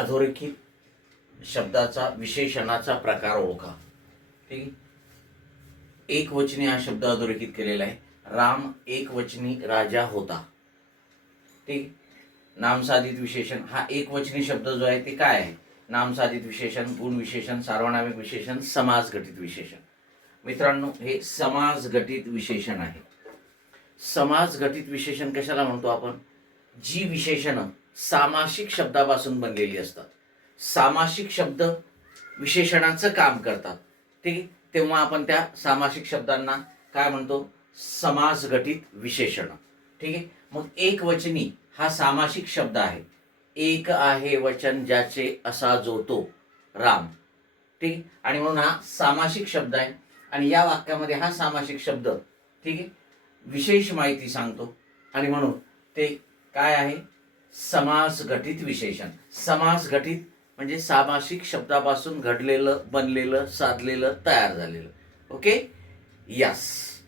अधोरेखित शब्दाचा विशेषणाचा प्रकार ओळखा. ठीक आहे. एकवचनी हा शब्द अधोरेखित केलेला आहे. राम एकवचनी राजा होता. ठीक. नामसाधित विशेषण हा एकवचनी शब्द जो आहे ते काय आहे? नामसाधित विशेषण, गुण विशेषण, सार्वनामिक विशेषण, समासघटित विशेषण. मित्रांनो, हे समासघटित विशेषण आहे. समासघटित विशेषण कशाला म्हणतो आपण? जी विशेषणं सामासिक शब्दापासून बनलेली असतात. सामासिक शब्द विशेषणाचं काम करतात. ठीक आहे. तेव्हा आपण त्या सामासिक शब्दांना काय म्हणतो? समासघटित विशेषण. ठीक आहे. मग एकवचनी हा सामासिक शब्द आहे. एक आहे वचन ज्याचे असा जो तो राम. ठीक. आणि म्हणून हा सामासिक शब्द आहे. आणि या वाक्यामध्ये हा सामासिक शब्द ठीक आहे विशेष माहिती सांगतो. आणि म्हणून ते काय आहे? समासघटित विशेषण. समासघटित म्हणजे सामासिक शब्दापासून घडलेलं, बनलेलं, साधलेलं, तयार झालेलं. ओके. यस.